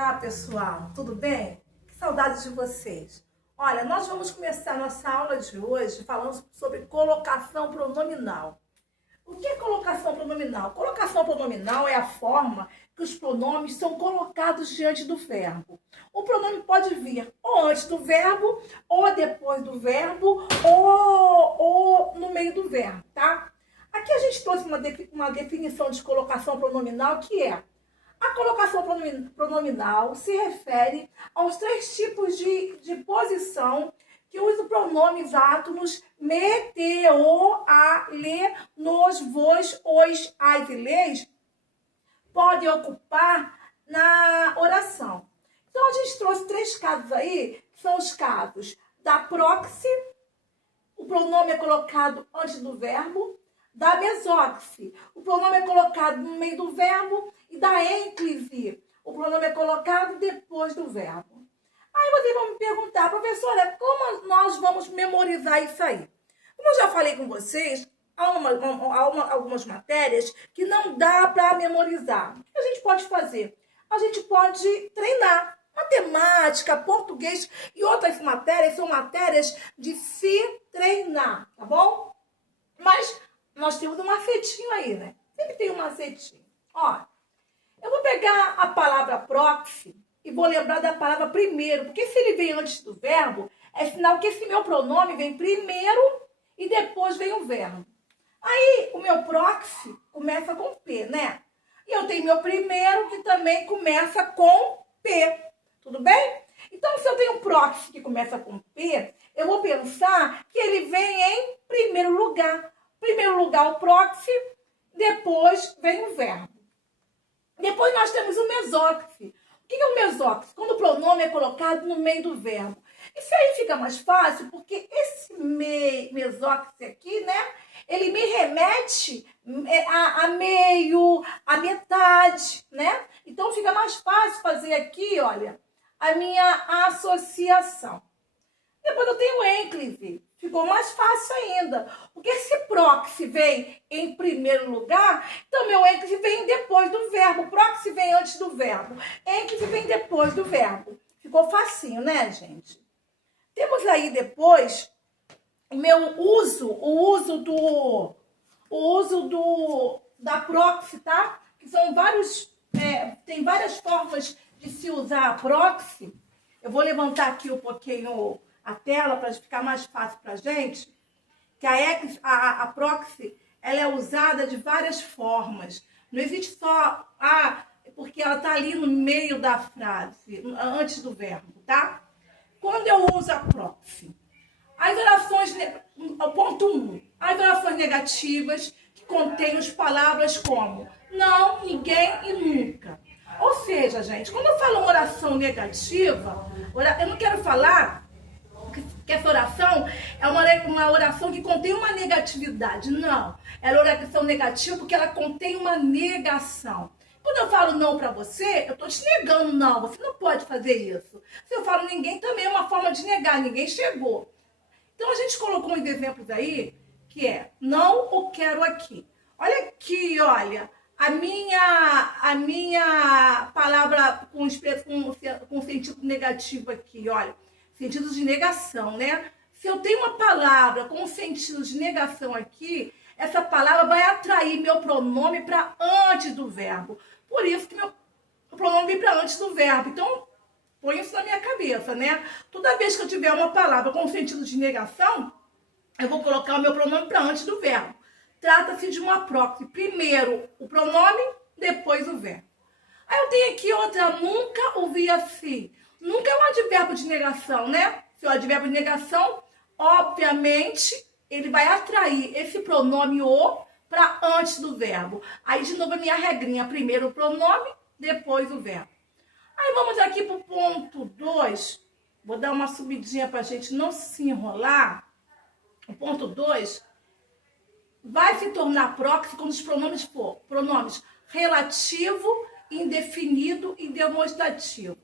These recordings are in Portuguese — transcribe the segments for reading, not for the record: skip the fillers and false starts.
Olá, pessoal, tudo bem? Que saudade de vocês. Olha, nós vamos começar nossa aula de hoje falando sobre colocação pronominal. O que é colocação pronominal? Colocação pronominal é a forma que os pronomes são colocados diante do verbo. O pronome pode vir ou antes do verbo, ou depois do verbo, ou no meio do verbo, tá? Aqui a gente trouxe uma definição de colocação pronominal que é: a colocação pronominal se refere aos três tipos de posição que usa o pronomes átonos me, te, o, a, le, nos, vos, os, as e leis podem ocupar na oração. Então, a gente trouxe três casos aí, que são os casos da proxy, o pronome é colocado antes do verbo, da mesóclise, o pronome é colocado no meio do verbo, e da ênclise, o pronome é colocado depois do verbo. Aí vocês vão me perguntar, professora, como nós vamos memorizar isso aí? Como eu já falei com vocês, há algumas matérias que não dá para memorizar. O que a gente pode fazer? A gente pode treinar. Matemática, português e outras matérias são matérias de se treinar, tá bom? Mas nós temos um macetinho aí, né? Sempre tem um macetinho. Ó, eu vou pegar a palavra proxy e vou lembrar da palavra primeiro, porque se ele vem antes do verbo, é sinal que esse meu pronome vem primeiro e depois vem o verbo. Aí, o meu proxy começa com P, né? E eu tenho meu primeiro, que também começa com P. Tudo bem? Então, se eu tenho um proxy que começa com P, eu vou pensar que ele vem em primeiro lugar. Primeiro lugar, o proxy, depois vem o verbo. Depois nós temos o mesóclise. O que é o mesóclise? Quando o pronome é colocado no meio do verbo. Isso aí fica mais fácil, porque esse mesóclise aqui, né? Ele me remete a meio, a metade, né? Então fica mais fácil fazer aqui, olha, a minha associação. Depois eu tenho o ênclise. Ficou mais fácil ainda. Porque se proxy vem em primeiro lugar, então meu ênclise vem depois do verbo. Proxy vem antes do verbo. Ênclise vem depois do verbo. Ficou facinho, né, gente? Temos aí depois o meu uso, da proxy, tá? Que são tem várias formas de se usar a proxy. Eu vou levantar aqui um pouquinho a tela para ficar mais fácil para a gente, que a proxy ela é usada de várias formas. Não existe só porque ela está ali no meio da frase, antes do verbo, tá? Quando eu uso a proxy, as orações, ponto 1, as orações negativas que contêm as palavras como não, ninguém e nunca. Ou seja, gente, quando eu falo uma oração negativa, eu não quero falar que essa oração é uma oração que contém uma negatividade. Não. Ela é uma oração negativa porque ela contém uma negação. Quando eu falo não para você, eu estou te negando não. Você não pode fazer isso. Se eu falo ninguém, também é uma forma de negar. Ninguém chegou. Então, a gente colocou uns exemplos aí, que é não ou quero aqui. Olha aqui, olha. A minha palavra com sentido negativo aqui, olha. Sentido de negação, né? Se eu tenho uma palavra com sentido de negação aqui, essa palavra vai atrair meu pronome para antes do verbo. Por isso que meu pronome vem para antes do verbo. Então, põe isso na minha cabeça, né? Toda vez que eu tiver uma palavra com sentido de negação, eu vou colocar o meu pronome para antes do verbo. Trata-se de uma proxy. Primeiro o pronome, depois o verbo. Aí eu tenho aqui outra, nunca ouvi assim. Nunca é um advérbio de negação, né? Se é um advérbio de negação, obviamente, ele vai atrair esse pronome o para antes do verbo. Aí, de novo, a minha regrinha. Primeiro o pronome, depois o verbo. Aí, vamos aqui para o ponto 2. Vou dar uma subidinha para a gente não se enrolar. O ponto 2 vai se tornar proxy quando os pronomes for pronomes relativo, indefinido e demonstrativo.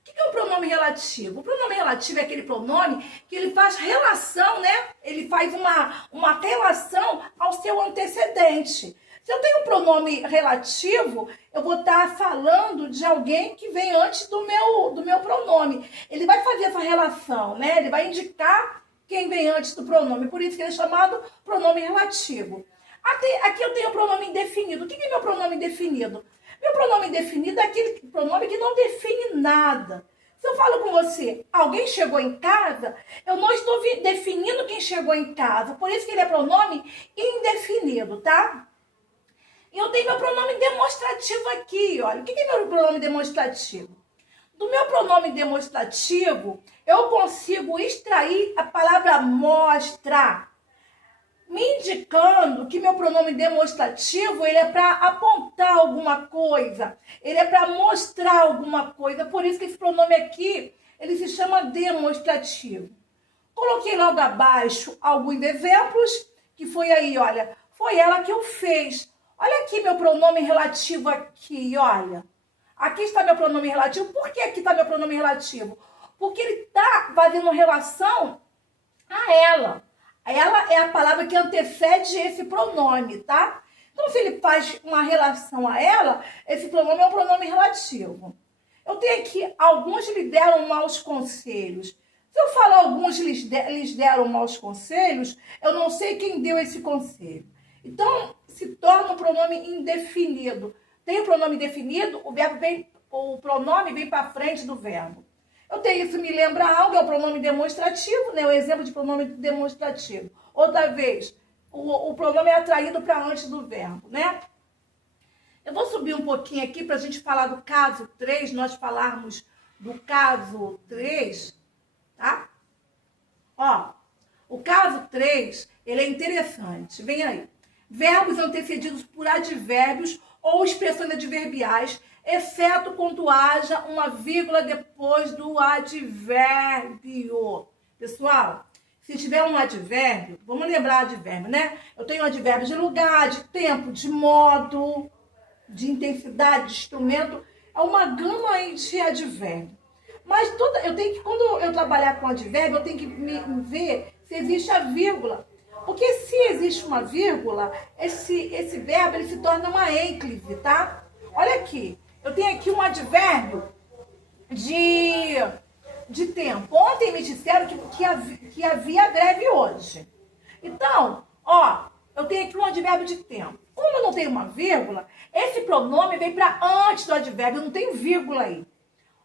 O que é um pronome relativo? O pronome relativo é aquele pronome que ele faz relação, né? Ele faz uma relação ao seu antecedente. Se eu tenho um pronome relativo, eu vou estar falando de alguém que vem antes do meu pronome. Ele vai fazer essa relação, né? Ele vai indicar quem vem antes do pronome. Por isso que ele é chamado pronome relativo. Aqui eu tenho o pronome indefinido. O que é meu pronome indefinido? Meu pronome indefinido é aquele pronome que não define nada. Se eu falo com você, alguém chegou em casa, eu não estou definindo quem chegou em casa. Por isso que ele é pronome indefinido, tá? E eu tenho meu pronome demonstrativo aqui, olha. O que é meu pronome demonstrativo? Do meu pronome demonstrativo, eu consigo extrair a palavra mostra, me indicando que meu pronome demonstrativo, ele é para apontar alguma coisa, ele é para mostrar alguma coisa. Por isso que esse pronome aqui, ele se chama demonstrativo. Coloquei logo abaixo alguns exemplos, que foi aí, olha, foi ela que eu fez. Olha aqui meu pronome relativo aqui, olha. Aqui está meu pronome relativo. Por que aqui está meu pronome relativo? Porque ele está fazendo relação a ela. Ela é a palavra que antecede esse pronome, tá? Então, se ele faz uma relação a ela, esse pronome é um pronome relativo. Eu tenho aqui, alguns lhe deram maus conselhos. Se eu falar alguns lhes deram maus conselhos, eu não sei quem deu esse conselho. Então, se torna um pronome indefinido. Tem o pronome definido, o pronome vem para frente do verbo. Eu tenho isso, me lembra algo, é o pronome demonstrativo, né? O exemplo de pronome demonstrativo. Outra vez, o pronome é atraído para antes do verbo, né? Eu vou subir um pouquinho aqui para a gente falar do caso 3, nós falarmos do caso 3, tá? Ó, o caso 3, ele é interessante. Vem aí. Verbos antecedidos por advérbios ou expressões adverbiais, exceto quando haja uma vírgula depois do advérbio. Pessoal, se tiver um advérbio, vamos lembrar advérbio, né? Eu tenho advérbio de lugar, de tempo, de modo, de intensidade, de instrumento. É uma gama aí de advérbio. Mas eu tenho que, quando eu trabalhar com advérbio, eu tenho que ver se existe a vírgula. Porque se existe uma vírgula, esse verbo ele se torna uma ênclise, tá? Olha aqui, eu tenho aqui um advérbio de tempo. Ontem me disseram que havia greve hoje. Então, ó, eu tenho aqui um advérbio de tempo. Como eu não tenho uma vírgula, esse pronome vem para antes do advérbio, eu não tenho vírgula aí.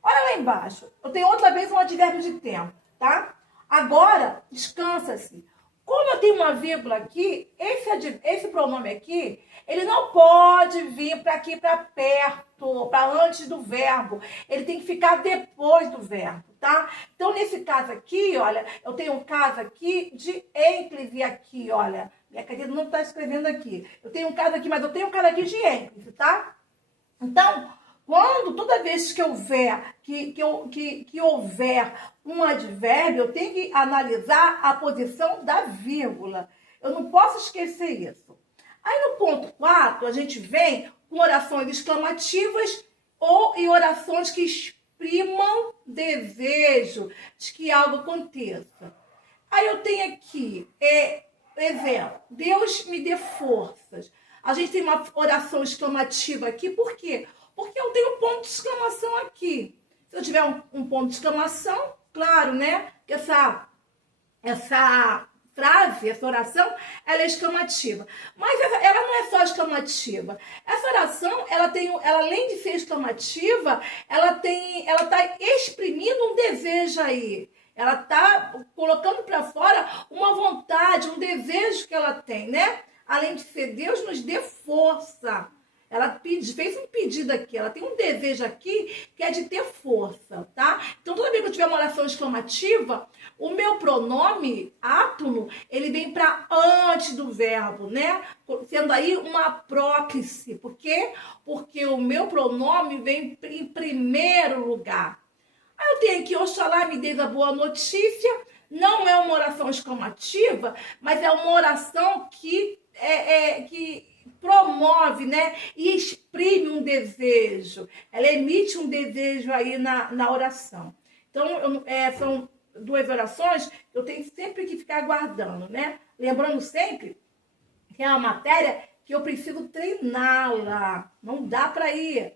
Olha lá embaixo, eu tenho outra vez um advérbio de tempo, tá? Agora, descansa-se. Como eu tenho uma vírgula aqui, esse pronome aqui, ele não pode vir para aqui, para perto, para antes do verbo. Ele tem que ficar depois do verbo, tá? Então, nesse caso aqui, olha, eu tenho um caso aqui de ênclise aqui, olha. Minha caneta não está escrevendo aqui. Eu tenho um caso aqui, mas eu tenho um caso aqui de ênclise, tá? Então, toda vez que houver, que houver um advérbio, eu tenho que analisar a posição da vírgula. Eu não posso esquecer isso. Aí no ponto 4, a gente vem com orações exclamativas e orações que exprimam desejo de que algo aconteça. Aí eu tenho aqui, exemplo, Deus me dê forças. A gente tem uma oração exclamativa aqui, por quê? Porque eu tenho um ponto de exclamação aqui. Se eu tiver um ponto de exclamação, claro, né? Que essa frase, essa oração, ela é exclamativa. Mas ela não é só exclamativa. Essa oração, ela além de ser exclamativa, ela está exprimindo um desejo aí. Ela está colocando para fora uma vontade, um desejo que ela tem, né? Além de ser Deus nos dê força. Ela fez um pedido aqui, ela tem um desejo aqui que é de ter força, tá? Então, toda vez que eu tiver uma oração exclamativa, o meu pronome átono, ele vem para antes do verbo, né? Sendo aí uma próclise. Por quê? Porque o meu pronome vem em primeiro lugar. Aí eu tenho aqui, Oxalá me dê a boa notícia. Não é uma oração exclamativa, mas é uma oração que promove, né? E exprime um desejo. Ela emite um desejo aí na oração. Então, são duas orações que eu tenho sempre que ficar guardando, né? Lembrando sempre que é uma matéria que eu preciso treiná-la. Não dá para ir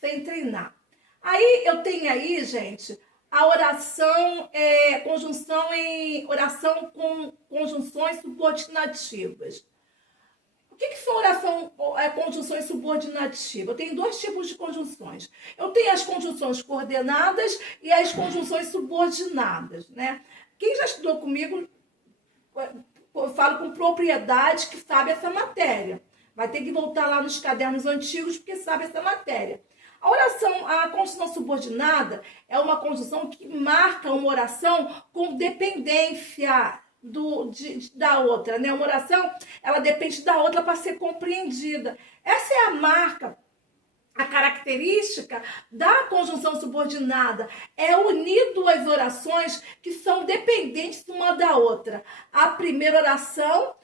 sem treinar. Aí eu tenho aí, gente, a oração oração com conjunções subordinativas. O que são conjunções subordinativas? Eu tenho dois tipos de conjunções. Eu tenho as conjunções coordenadas e as conjunções subordinadas, né? Quem já estudou comigo, eu falo com propriedade que sabe essa matéria. Vai ter que voltar lá nos cadernos antigos porque sabe essa matéria. A conjunção subordinada é uma conjunção que marca uma oração com dependência da outra, né? Uma oração, ela depende da outra para ser compreendida. Essa é a marca, a característica da conjunção subordinada. É unir duas orações que são dependentes uma da outra. A primeira oração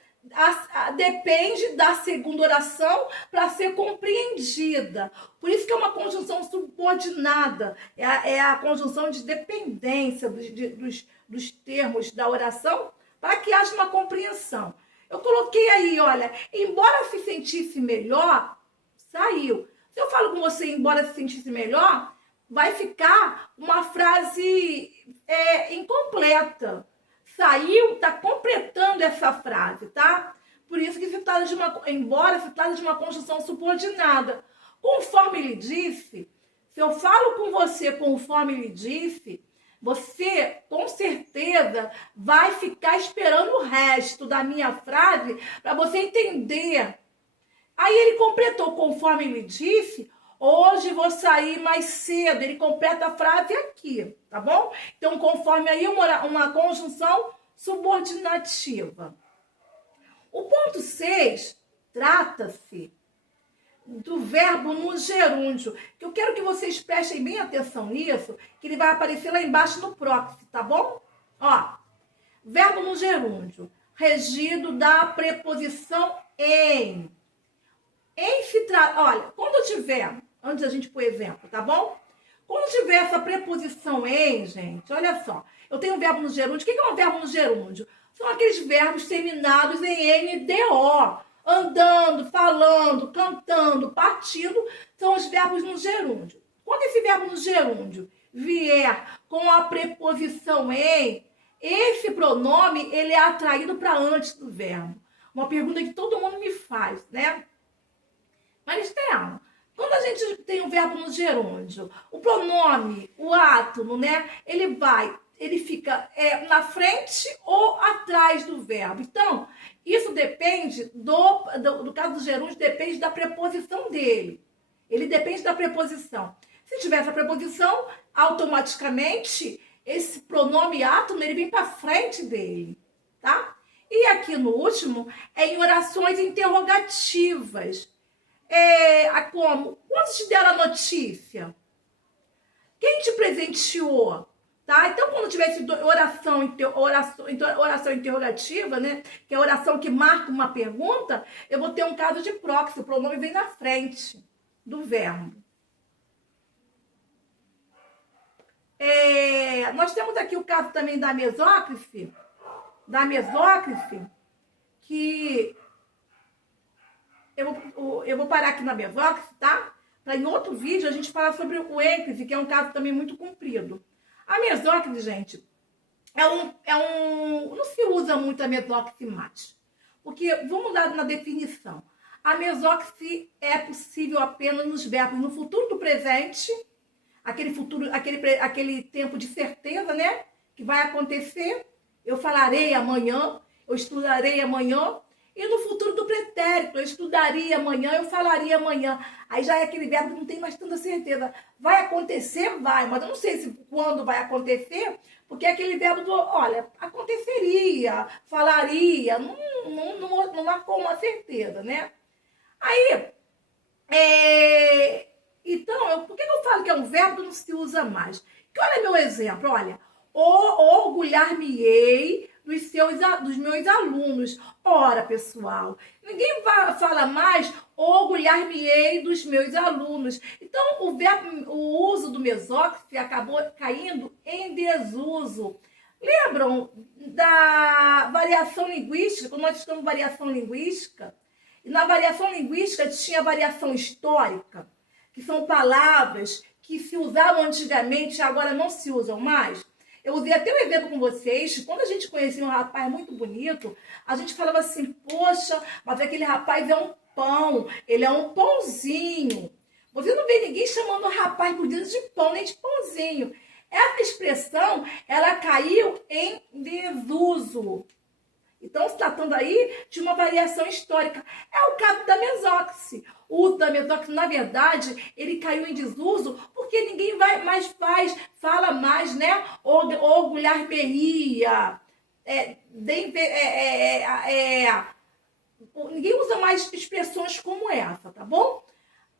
depende da segunda oração para ser compreendida. Por isso que é uma conjunção subordinada. É a conjunção de dependência dos termos da oração para que haja uma compreensão. Eu coloquei aí, olha, embora se sentisse melhor, saiu. Se eu falo com você, embora se sentisse melhor, vai ficar uma frase incompleta. Saiu, está completando essa frase, tá? Por isso que se trata embora se trata de uma conjunção subordinada. Conforme ele disse, se eu falo com você conforme ele disse, você com certeza vai ficar esperando o resto da minha frase para você entender. Aí ele completou conforme ele disse. Hoje vou sair mais cedo. Ele completa a frase aqui, tá bom? Então, conforme aí uma conjunção subordinativa. O ponto 6 trata-se do verbo no gerúndio, que eu quero que vocês prestem bem atenção nisso, que ele vai aparecer lá embaixo no próximo, tá bom? Ó, verbo no gerúndio, regido da preposição em. Em se trata, olha, quando tiver, antes da gente pôr exemplo, tá bom? Quando tiver essa preposição em, gente, olha só, eu tenho um verbo no gerúndio. O que é um verbo no gerúndio? São aqueles verbos terminados em NDO. Andando, falando, cantando, partindo, são os verbos no gerúndio. Quando esse verbo no gerúndio vier com a preposição em, esse pronome, ele é atraído para antes do verbo. Uma pergunta que todo mundo me faz, né? Maristela, quando a gente tem um verbo no gerúndio, o pronome, o átomo, né? Ele fica na frente ou atrás do verbo. Então, isso depende do caso do gerúndio, depende da preposição dele. Ele depende da preposição. Se tiver essa preposição, automaticamente, esse pronome átomo, ele vem para frente dele, tá? E aqui no último, em orações interrogativas. Como? Quando te deram a notícia? Quem te presenteou? Tá? Então, quando tiver oração interrogativa, né? Que é a oração que marca uma pergunta, eu vou ter um caso de próximo. O pronome vem na frente do verbo. Nós temos aqui o caso também da mesóclise. Que eu vou parar aqui na mesóclise, tá? Para em outro vídeo a gente falar sobre o ênclise, que é um caso também muito comprido. A mesóclise, gente, não se usa muito a mesóclise mais. Porque, vamos dar na definição. A mesóclise é possível apenas nos verbos no futuro do presente, aquele tempo de certeza, né? Que vai acontecer. Eu falarei amanhã, eu estudarei amanhã. E no futuro do pretérito, eu estudaria amanhã, eu falaria amanhã. Aí já é aquele verbo que não tem mais tanta certeza. Vai acontecer? Vai, mas eu não sei quando vai acontecer, porque é aquele verbo do, olha, aconteceria, falaria, não marcou uma certeza, né? Aí, então, por que eu falo que é um verbo que não se usa mais? Porque olha meu exemplo, olha, orgulhar-me-ei dos meus alunos. Ora, pessoal, ninguém fala mais orgulhar-me-ei dos meus alunos. Então, o uso do mesóclise acabou caindo em desuso. Lembram da variação linguística? Quando nós estudamos variação linguística, E na variação linguística tinha variação histórica, que são palavras que se usavam antigamente e agora não se usam mais. Eu usei até um exemplo com vocês. Quando a gente conhecia um rapaz muito bonito, a gente falava assim, poxa, mas aquele rapaz é um pão, ele é um pãozinho. Você não vê ninguém chamando o rapaz por dentro de pão, nem de pãozinho. Essa expressão, ela caiu em desuso. Então, se tratando aí de uma variação histórica. É o caso da mesóclise. O uso da mesóclise, na verdade, ele caiu em desuso porque ninguém fala mais, né? Orgulhar-beria. Ninguém usa mais expressões como essa, tá bom?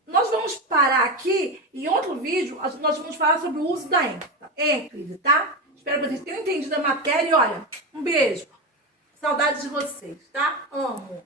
Nós vamos parar aqui e em outro vídeo nós vamos falar sobre o uso da ênclise, tá? Espero que vocês tenham entendido a matéria e olha, um beijo. Saudades de vocês, tá? Amo.